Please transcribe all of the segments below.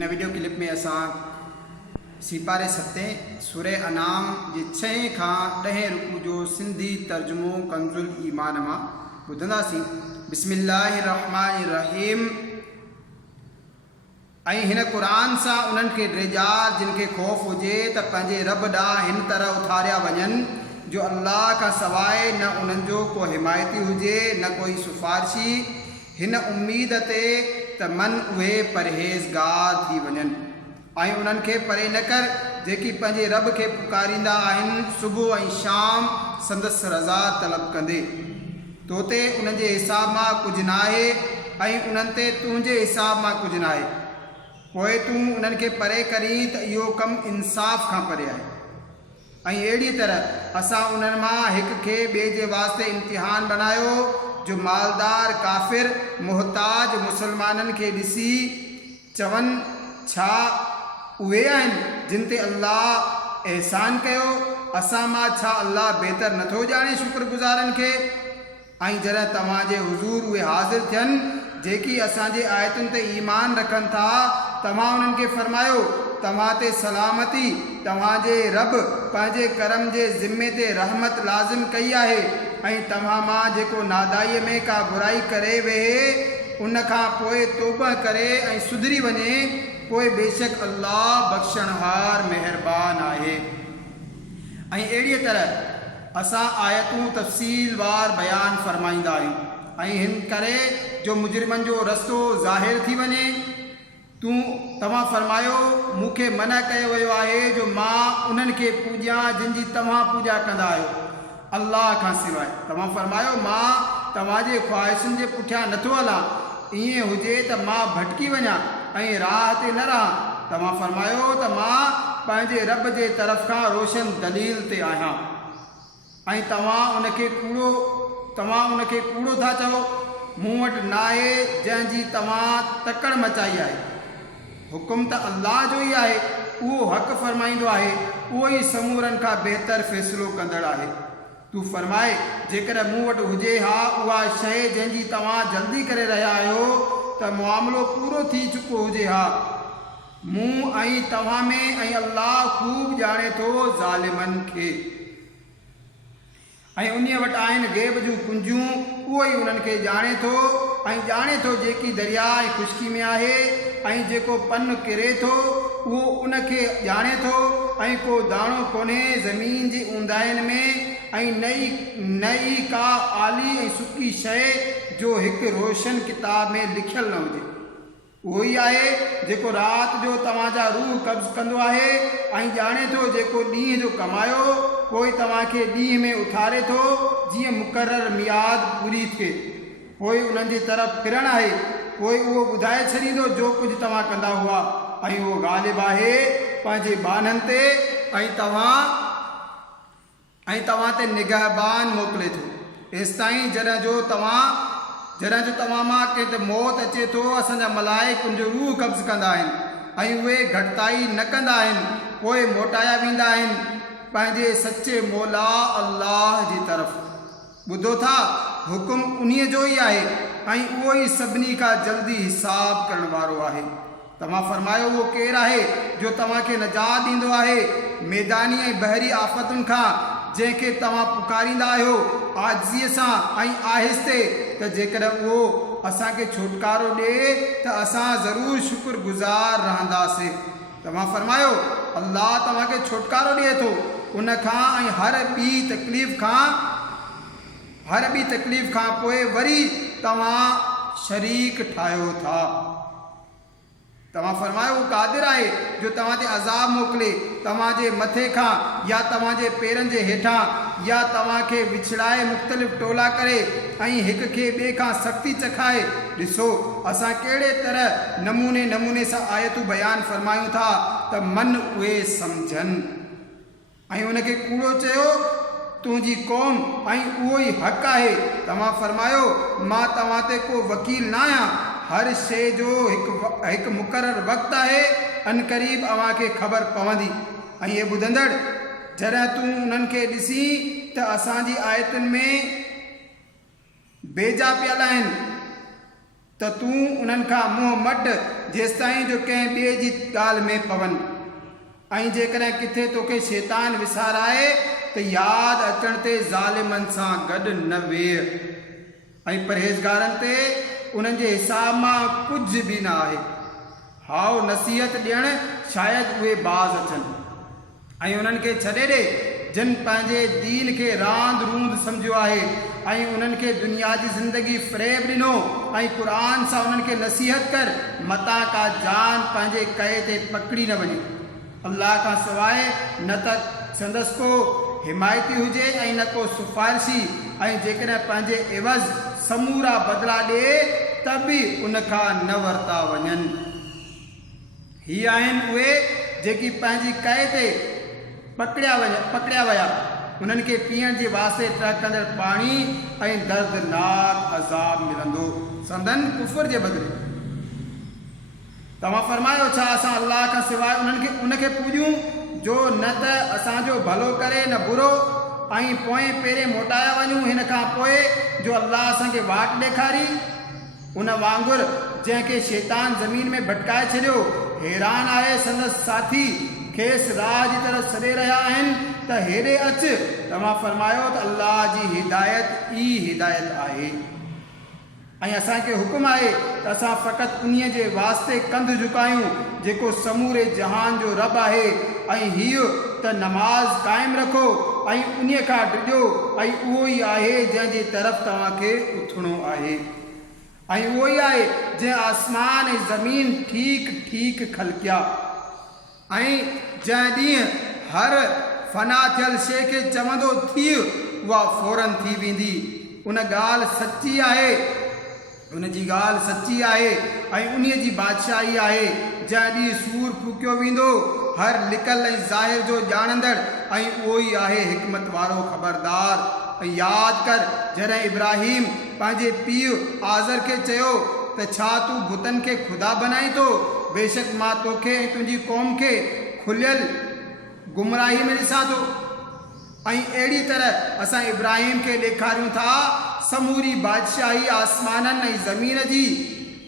इन video clip में असां सिपारे 7 सूरह अनाम जे 6 खां 10 रुकू जो सिंधी तर्जुमो कंजुल ईमान मां ॿुधंदासीं। बिस्मिल्लाहिर रहमानिर रहीम। ऐं हिन क़ुरान सां उन्हनि खे ड्रेजार जिन खे ख़ौफ़ हुजे त पंहिंजे रब ॾांहुं हिन तरह उथारिया वञनि जो अल्लाह खां सवाइ न उन्हनि जो को हिमायती हुजे न कोई सिफ़ारिशी, हिन उम्मीद ते त मन उहे परहेज़गार थी वञनि ऐं उन्हनि खे परे न कर जेकी पंहिंजे रब खे पुकारींदा आहिनि सुबुह ऐं शाम संदसि रज़ा तलब कंदे। तो ते उन्हनि जे हिसाब मां कुझु न आहे ऐं उन्हनि ते तुंहिंजे हिसाब मां कुझु न आहे। पोइ तूं उन्हनि खे परे करीं त इहो कमु इंसाफ़ खां परे आहे। ऐं अहिड़ी तरह असां उन्हनि मां हिक खे ॿिए जे वास्ते इम्तिहान बनायो जो मालदार काफ़िर मुहताज मुसलमाननि खे ॾिसी चवनि छा उहे आहिनि जिन ते अल्लाह एहसान कयो, असां मां छा अल्लाह बहितर नथो ॼाणे शुक्रगुज़ारनि खे। ऐं जॾहिं तव्हांजे हुज़ूर उहे हाज़िर थियनि जेकी असांजे आयतुनि ते ईमान रखनि था, तव्हां उन्हनि खे फरमायो तव्हां ते सलामती, तव्हांजे रब पंहिंजे करम जे ज़िम्मे ते रहमत लाज़िम कई आहे ऐं तव्हां मां जेको नादाईअ में का बुराई करे वेहे उन खां पोइ तौबा करे ऐं सुधरी वञे, पोइ बेशक अल्लाह बख़्शणहार महिरबान आहे। ऐं अहिड़ीअ तरह असां आयतूं तफ़सीलवार बयान फरमाईंदा आहियूं ऐं हिन करे जो मुजरिमनि जो रस्तो ज़ाहिर थी वञे। तव्हां फरमायो मूंखे मना कयो वियो आहे जो मां उन्हनि खे पूॼां जिन जी तव्हां पूॼा कंदा आहियो अल्लाह खां सवाइ। तव्हां फरमायो मां तव्हांजे ख़्वाहिशुनि जे पुठियां नथो हलां, ईअं हुजे त मां भटकी वञा ऐं राह ते न रहां। तव्हां फरमायो त मां पंहिंजे रब जे तरफ़ खां रोशन दलील ते आहियां ऐं तव्हां उनखे कूड़ो था चओ। मूं वटि न आहे जंहिंजी तव्हां तकड़ मचाई आहे। हुकुम त अल्लाह जो ई आहे, उहो हक़ फरमाईंदो आहे, उहो ई समूरनि खां बहितर फ़ैसिलो कंदड़ आहे। तूं फरमाए जेकर मूं वटि हुजे हा उहा शइ जंहिंजी तव्हां जल्दी करे रहिया आहियो त मुआमिलो पूरो थी चुको हुजे हा। मूं ऐं तव्हां में ऐं अल्लाह ख़ूब ॼाणे थो ज़ालिमनि खे। ऐं उन वटि आहिनि ग़ैब जूं कुंजियूं, उहो ई उन्हनि खे ॼाणे थो ऐं ॼाणे थो जेकी दरिया ऐं खुश्की में आहे ऐं जेको पन किरे थो उहो उनखे ॼाणे थो ऐं को दाणो कोन्हे ज़मीन जी ऊंदाहियुनि में ऐं नई का आली ऐं सुकी शइ जो हिकु रोशन किताब में लिखियलु न हुजे। उहो ई आहे जेको राति जो तव्हांजा रूह कब्ज़ कंदो आहे ऐं ॼाणे थो जेको ॾींहं जो कमायो पोइ तव्हांखे ॾींहं में उथारे थो जीअं मुक़ररु मियाद पूरी थिए। पोइ उन्हनि जी तरफ़ फिरणु आहे, पोइ उहो ॿुधाए छॾींदो जो कुझु तव्हां कंदा हुआ ऐं उहो ग़ालिब आहे पंहिंजे बाननि ते ऐं तव्हां ते निगहबान मोकिले थो एसिताईं जॾहिं जो तव्हां मां कंहिं ते मौत अचे थो। असांजा मलाइक उनजो रूह कब्ज़ कंदा आहिनि ऐं उहे घटिताई न कंदा आहिनि, पोइ मोटाया वेंदा आहिनि पंहिंजे सचे मौला अल्लाह जी तरफ़। ॿुधो था हुकुम उन्हीअ जो ई आहे ऐं उहो ई सभिनी खां जल्दी हिसाब करण वारो आहे। तव्हां फरमायो उहो केरु आहे जो तव्हांखे नजात ॾींदो आहे मैदानी ऐं बहरी आफ़तुनि खां, जंहिंखे तव्हां पुकारींदा आहियो आजिज़ीअ सां ऐं आहिस्ते त जेकर उहो असांखे छुटकारो ॾिए त असां ज़रूरु शुक्रगुज़ार रहंदासीं। तव्हां फरमायो अल्लाह तव्हांखे छुटकारो ॾिए थो उन खां ऐं हर ॿी तकलीफ़ खां पोइ वरी तव्हां शरीक ठाहियो था। तव्हां फरमायो उहो क़ादिर आहे जो तव्हां ते अज़ाब मोकिले तव्हांजे मथे खां या तव्हांजे पेरनि जे हेठां या तव्हांखे विछड़ाए मुख़्तलिफ़ टोला करे ऐं हिक खे ॿिए खां सख़्ती चखाए। ॾिसो असां कहिड़े तरह नमूने सां आयतूं बयानु फरमायूं था त मन उहे सम्झनि। ऐं उनखे कूड़ो चयो तुंहिंजी क़ौम ऐं उहो ई हक़ आहे। तव्हां फरमायो मां तव्हां ते को वकील न आहियां, हर शइ जो हिकु मुक़ररु वक़्तु आहे, अनक़रीब अव्हांखे ख़बर पवंदी। ऐं इहे ॿुधंदड़ जॾहिं तूं उन्हनि खे ॾिसी त असांजी आयतुनि में बेजा पियल आहिनि त तूं उन्हनि खां मुंहुं मट जेसिताईं जो कंहिं ॿिए जी ॻाल्हि में पवनि। ऐं जेकॾहिं किथे तोखे शैतान विसाराए त यादि अचण ते ज़ालिमनि सां गॾु न वेह। ऐं परहेज़गारनि ते उन्हनि जे हिसाब मां कुझु बि न आहे। हाओ नसीहत ॾियणु शायदि उहे बाज़ अचनि। ऐं उन्हनि खे छॾे ॾे जिन पंहिंजे दीन खे रांद रूंद सम्झियो आहे ऐं उन्हनि खे दुनिया जी ज़िंदगी फ़रेब ॾिनो। ऐं क़ुर सां उन्हनि खे नसीहत कर मतां का जान पंहिंजे कए ते पकड़ी न वञे। अल्लाह खां सवाइ न त संदसि को हिमायती हुजे ऐं न को सिफ़ारिशी। ऐं जेकॾहिं पंहिंजे एवज़ समूरा बदिला ॾिए त बि उन खां न वरिता वञनि। हीअ आहिनि उहे जेकी पंहिंजी कए ते पकड़िया विया। उन्हनि खे पीअण जे वास्ते टहिकंदड़ पाणी ऐं दर्दनाक अज़ाब मिलंदो संदन कुफर जे बदिले। तव्हां फरमायो छा असां अल्लाह खां सवाइ उनखे पूॼूं जो न त असांजो भलो करे न बुरो ऐं पोइ पहिरें मोटाया वञूं हिन खां पोइ जो अल्लाह असांखे वाट ॾेखारी। उन वांगुरु जंहिंखे शैतान ज़मीन में भटकाए छॾियो हैरान आहे संदसि साथी खेसि राह जी तरफ़ सॾे रहिया आहिनि त हेॾे अच। तव्हां फरमायो त अल्लाह जी हिदायत ई हिदायत आहे। ऐं असांखे हुकुम आहे त असां फ़क़ति उन्हीअ जे वास्ते कंधु झुकायूं जेको समूरे जहान जो रब आहे। ऐं हीअ त नमाज़ क़ाइमु रखो ऐं उन्हीअ खां डिॼो ऐं उहो ई आहे जंहिंजे तरफ़ तव्हांखे उथणो आहे। ऐं उहो ई आहे जंहिं आसमान ऐं ज़मीन ठीक ख़लकिया ऐं जंहिं ॾींहुं हर फना थियल शइ खे चवंदो थी उहा फौरन थी वेंदी। उन ॻाल्हि सची आहे उन जी ॻाल्हि सची आहे ऐं उन्हीअ जी बादशाही आहे। जंहिं ॾींहुं सूर फूकियो वेंदो हर लिकल ऐं ज़ाहिर जो ॼाणंदड़ ऐं उहो ई आहे हिकमत वारो ख़बरदार। ऐं यादि कर जॾहिं इब्राहिम पंहिंजे पीउ आज़र खे चयो त छा तूं बुतनि खे ख़ुदा बणाई थो? बेशक मां तोखे ऐं तुंहिंजी क़ौम खे खुलियल गुमराही में ॾिसां थो। ऐं अहिड़ी तरह असां इब्राहिम खे ॾेखारियूं था समूरी बादशाही आसमाननि ऐं ज़मीन जी।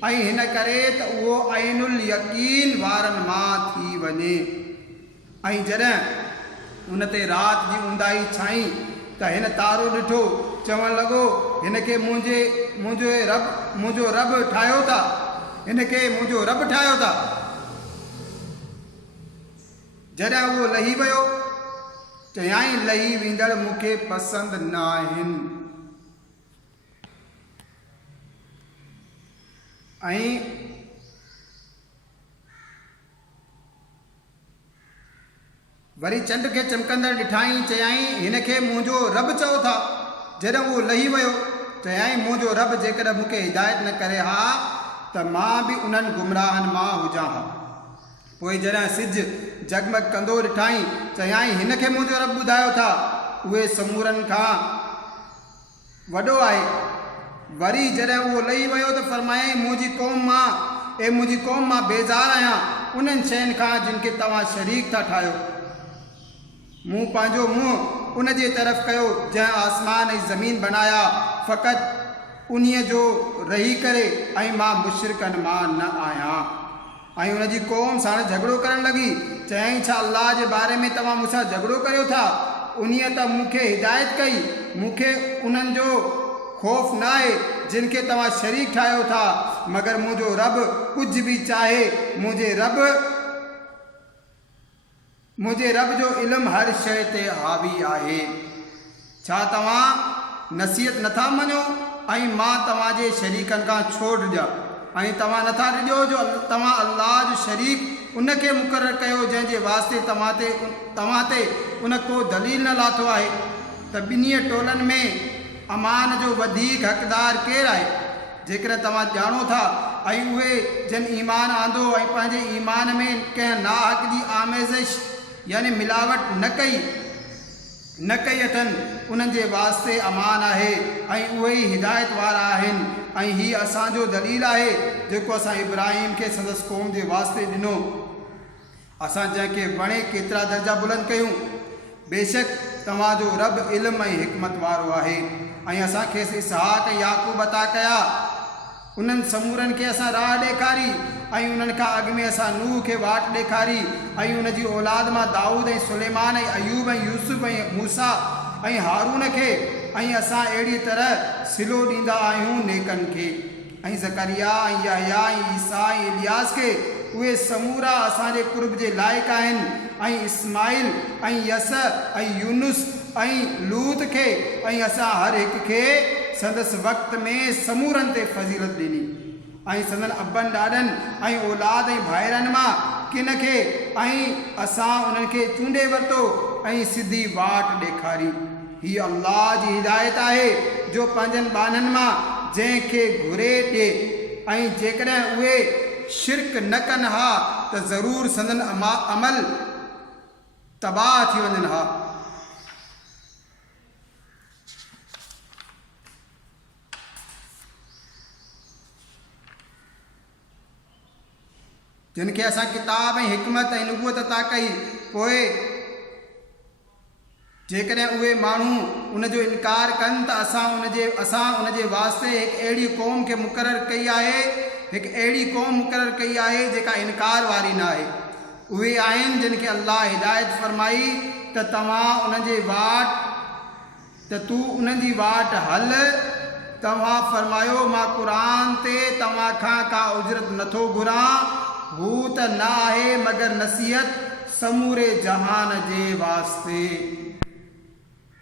ऐं हिन करे त उहो ऐनुल यकीन वारनि मां थी वञे। ऐं जॾहिं उन ते राति जी ऊंदाही छाई त हिन तारो ॾिठो चवणु लॻो हिन खे मुंहिंजो रब ठाहियो था। हिन खे मुंहिंजो रब ठाहियो था। जॾहिं उहो लही वियो चयाईं लही वेंदड़ मूंखे पसंदि न आहिनि। ऐं वरी चंड खे चमकंदड़ ॾिठाई चयाईं हिन खे मुंहिंजो रब चओ था। जॾहिं उहो लही वियो चयाईं मुंहिंजो रब जेकॾहिं मूंखे हिदायत न करे हा त मां बि उन्हनि गुमराहनि मां हुजां हा। पोइ जॾहिं सिज जगमग कंदो ॾिठाई चयाईं हिन खे मुंहिंजो रब ॿुधायो था उहे समूरनि खां वॾो आहे। वरी जॾहिं उहो लही वियो त फरमायाईं मुंहिंजी क़ौम मां बेज़ार आहियां उन्हनि शयुनि खां जिन खे तव्हां शरीक था ठाहियो। मूं पंहिंजो मुंहुं उन जे तरफ़ कयो जंहिं आसमान ऐं ज़मीन बनाया फ़क़ति उन्हीअ जो रही करे ऐं मां मुशरिकनि मां न आहियां। ऐं उन जी क़ौम साण झगड़ो करणु लॻी चयाईं छा अल्लाह जे बारे में तव्हां मूंसां झगड़ो करियो था? उन्हीअ त मूंखे हिदायत कई। मूंखे उन्हनि जो ख़ौफ़ न आहे जिन खे तव्हां शरीक ठाहियो था मगर मुंहिंजो रब कुझु बि चाहे मुंहिंजे रब जो इल्मु हर शइ ते हावी आहे। छा तव्हां नसीहत नथा मञो ऐं मां तव्हांजे शरीकनि खां छो ॾिजां? ऐं तव्हां नथा ॾिजो जो तव्हां अल्लाह जो शरीक उन खे मुक़ररु कयो जंहिंजे वास्ते तव्हां ते उन को दलील न लाथो आहे त ॿिन्ही टोलनि में अमान जो वधीक हक़दार केरु आहे? जेकॾहिं तव्हां ॼाणो था ऐं उहे जिन ईमान आंदो ऐं पंहिंजे ईमान में कंहिं नाहक़ जी आमेज़िश यानी मिलावट न कई अथनि उन्हनि जे वास्ते अमान आहे ऐं उहे ई हिदायत वारा आहिनि। ऐं हीअ असांजो दलील आहे जेको असां इब्राहिम खे संदसि क़ौम जे वास्ते ॾिनो। असां जंहिंखे वणे केतिरा दर्जा बुलंद कयूं। बेशक तव्हांजो रब इल्मु ऐं हिकमत वारो आहे। ऐं असां खेसि इसहाक़ ऐं याकूब अता कया उन्हनि समूरनि खे असां राह ॾेखारी ऐं उन्हनि खां अॻु में असां नूह खे वाट ॾेखारी ऐं उनजी औलाद मां दाऊद ऐं सुलेमान ऐं अयूब ऐं यूसुफ ऐं मूसा ऐं हारून खे ऐं असां अहिड़ी तरह सिलो ॾींदा आहियूं नेकनि खे ऐं ज़करिया ऐं यहया ऐं ईसा ऐं इलियास खे उहे समूरा असांजे कुर्ब जे लाइक़ु आहिनि ऐं इस्माइल ऐं यस ऐं यूनुस ऐं लूत खे ऐं असां हर हिक खे संदसि वक़्त में समूरनि ते फज़ीलत ॾिनी ऐं संदन अबनि ॾाॾनि ऐं औलाद ऐं भाइरनि मां किन खे ऐं असां उन्हनि खे चूंडे वरितो ऐं सिधी वाट ॾेखारी। हीअ अल्लाह जी हिदायत आहे जो पंहिंजनि ॿाननि मां जंहिंखे घुरे ॾिए ऐं जेकॾहिं उहे शिरक न कनि हा त ज़रूरु संदन अमल तबाह थी वञनि हा। जिन खे असां किताब ऐं हिकमत ऐं नुबूअत अता कई पोइ जेकॾहिं उहे माण्हू उनजो इनकार कनि त असां उनजे वास्ते हिकु अहिड़ी क़ौम खे मुक़ररु कई आहे, हिकु अहिड़ी क़ौम मुक़ररु कई आहे जेका इनकार वारी न आहे। उहे आहिनि जिन खे अल्लाह हिदायत फरमाई त तव्हां उनजे तूं उन्हनि जी वाट हल। तव्हां फरमायो मां क़ुरान ते तव्हां खां का उजरत नथो घुरां, हू त न आहे मगर नसीहत समूरे जहान जे वास्ते।